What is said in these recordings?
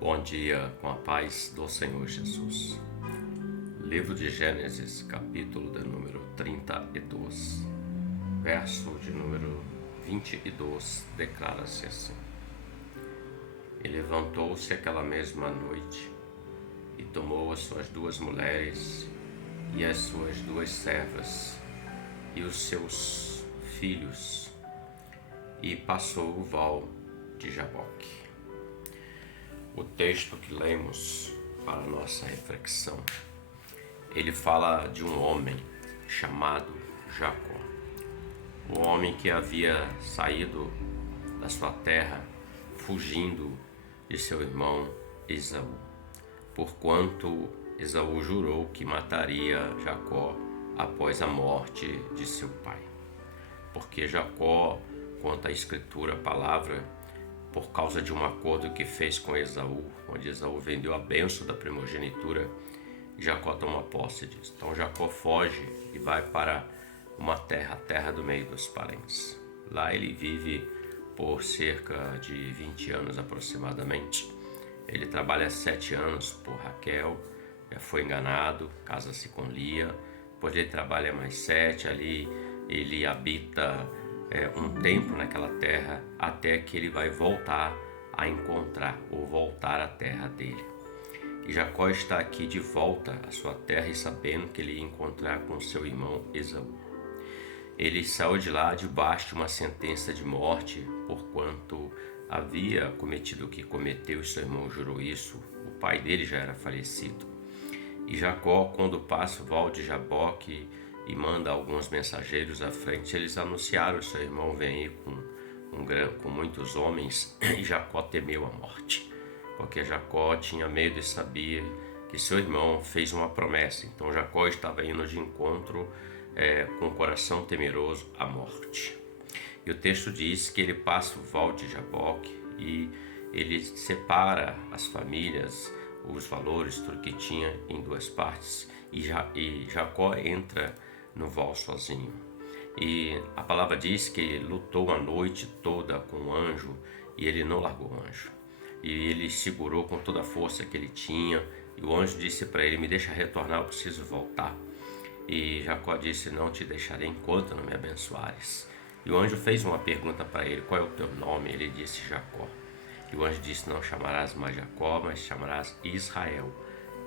Bom dia, com a paz do Senhor Jesus. Livro de Gênesis, capítulo de número 32, verso de número 22, declara-se assim: E levantou-se aquela mesma noite, e tomou as suas duas mulheres, e as suas duas servas, e os seus filhos, e passou o val de Jaboque. O texto que lemos para nossa reflexão, ele fala de um homem chamado Jacó. Um homem que havia saído da sua terra, fugindo de seu irmão Esaú, porquanto Esaú jurou que mataria Jacó após a morte de seu pai. Porque Jacó, conta a escritura, a palavra, por causa de um acordo que fez com Esaú, onde Esaú vendeu a bênção da primogenitura, Jacó toma posse disso. Então Jacó foge e vai para uma terra, a terra do meio dos parentes. Lá ele vive por cerca de 20 anos aproximadamente. Ele trabalha 7 anos por Raquel, já foi enganado, casa-se com Lia. Depois ele trabalha mais 7, ali ele habita um tempo naquela terra, até que ele vai voltar a encontrar ou voltar à terra dele. E Jacó está aqui de volta à sua terra e sabendo que ele ia encontrar com seu irmão Esaú. Ele saiu de lá debaixo de uma sentença de morte, porquanto havia cometido o que cometeu, e seu irmão jurou isso. O pai dele já era falecido. E Jacó, quando passa o val de Jaboque e manda alguns mensageiros à frente, eles anunciaram: seu irmão vem aí com muitos homens. E Jacó temeu a morte, porque Jacó tinha medo e sabia que seu irmão fez uma promessa. Então Jacó estava indo de encontro com o coração temeroso à morte. E o texto diz que ele passa o val de Jaboque e ele separa as famílias, os valores, tudo que tinha, em duas partes, e Jacó entra no val sozinho. E a palavra diz que ele lutou a noite toda com o anjo e ele não largou o anjo. E ele segurou com toda a força que ele tinha, e o anjo disse para ele: me deixa retornar, eu preciso voltar. E Jacó disse: não te deixarei enquanto não me abençoares. E o anjo fez uma pergunta para ele: qual é o teu nome? Ele disse: Jacó. E o anjo disse: não chamarás mais Jacó, mas chamarás Israel,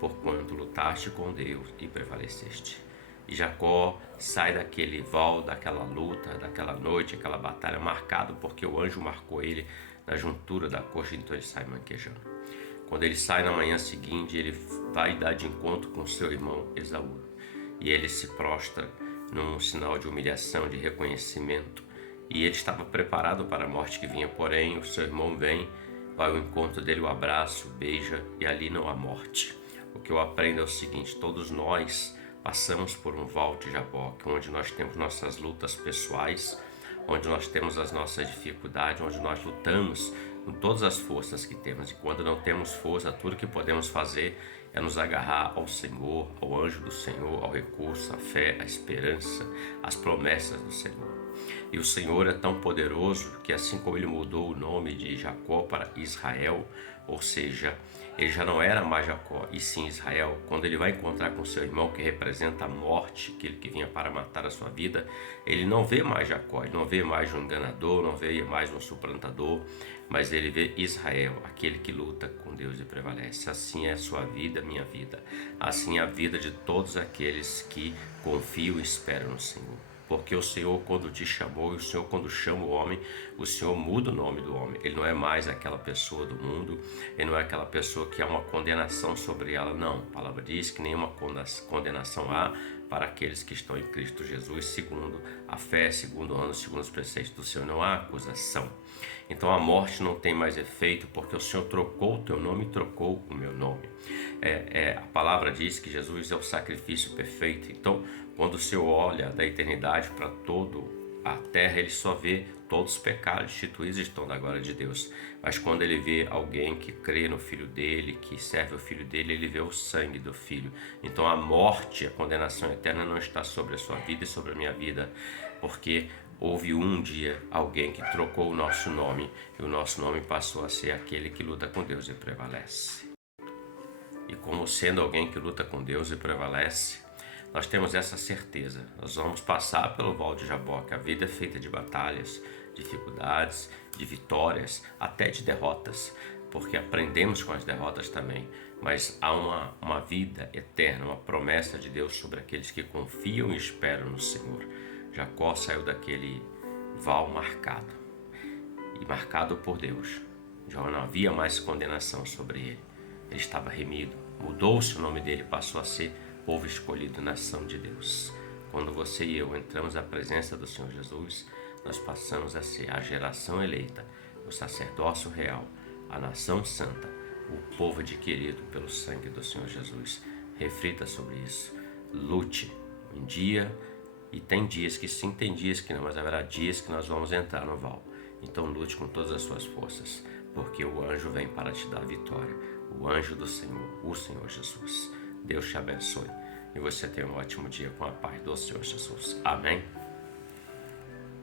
porquanto lutaste com Deus e prevaleceste. E Jacó sai daquele val, daquela luta, daquela noite, aquela batalha, marcado porque o anjo marcou ele na juntura da coxa, então ele sai manquejando. Quando ele sai na manhã seguinte, ele vai dar de encontro com seu irmão Esaú. E ele se prostra num sinal de humilhação, de reconhecimento. E ele estava preparado para a morte que vinha, porém o seu irmão vem, vai ao encontro dele, o abraça, o beija, e ali não há morte. O que eu aprendo é o seguinte: todos nós passamos por um val de Jaboque, onde nós temos nossas lutas pessoais, onde nós temos as nossas dificuldades, onde nós lutamos com todas as forças que temos. E quando não temos força, tudo que podemos fazer é nos agarrar ao Senhor, ao anjo do Senhor, ao recurso, à fé, à esperança, às promessas do Senhor. E o Senhor é tão poderoso que, assim como ele mudou o nome de Jacó para Israel, ou seja, ele já não era mais Jacó e sim Israel, quando ele vai encontrar com seu irmão, que representa a morte, aquele que vinha para matar a sua vida, ele não vê mais Jacó, ele não vê mais um enganador, não vê mais um suplantador, mas ele vê Israel, aquele que luta com Deus e prevalece. Assim é a sua vida, minha vida. Assim é a vida de todos aqueles que confiam e esperam no Senhor. Porque o Senhor, quando te chamou, e o Senhor, quando chama o homem, o Senhor muda o nome do homem. Ele não é mais aquela pessoa do mundo, ele não é aquela pessoa que há uma condenação sobre ela. Não, a palavra diz que nenhuma condenação há para aqueles que estão em Cristo Jesus, segundo a fé, segundo o ano, segundo os preceitos do Senhor. Não há acusação. Então a morte não tem mais efeito, porque o Senhor trocou o teu nome e trocou o meu nome. A palavra diz que Jesus é o sacrifício perfeito. Então, quando o Senhor olha da eternidade para todo a terra, ele só vê todos os pecados instituídos estão da glória de Deus. Mas quando ele vê alguém que crê no Filho dele, que serve o Filho dele, ele vê o sangue do Filho. Então a morte, a condenação eterna não está sobre a sua vida e sobre a minha vida, porque houve um dia alguém que trocou o nosso nome e o nosso nome passou a ser aquele que luta com Deus e prevalece. E como sendo alguém que luta com Deus e prevalece, nós temos essa certeza. Nós vamos passar pelo Val de Jaboque. A vida é feita de batalhas, dificuldades, de vitórias, até de derrotas, porque aprendemos com as derrotas também. Mas há uma vida eterna, uma promessa de Deus sobre aqueles que confiam e esperam no Senhor. Jacó saiu daquele val marcado, e marcado por Deus. Já não havia mais condenação sobre ele. Ele estava remido, mudou-se o nome dele, passou a ser povo escolhido, nação de Deus. Quando você e eu entramos na presença do Senhor Jesus, nós passamos a ser a geração eleita, o sacerdócio real, a nação santa, o povo adquirido pelo sangue do Senhor Jesus. Reflita sobre isso, lute um dia, e tem dias que sim, tem dias que não, mas haverá dias que nós vamos entrar no val. Então lute com todas as suas forças, porque o anjo vem para te dar vitória, o anjo do Senhor, o Senhor Jesus. Deus te abençoe e você tenha um ótimo dia com a paz do Senhor Jesus. Amém?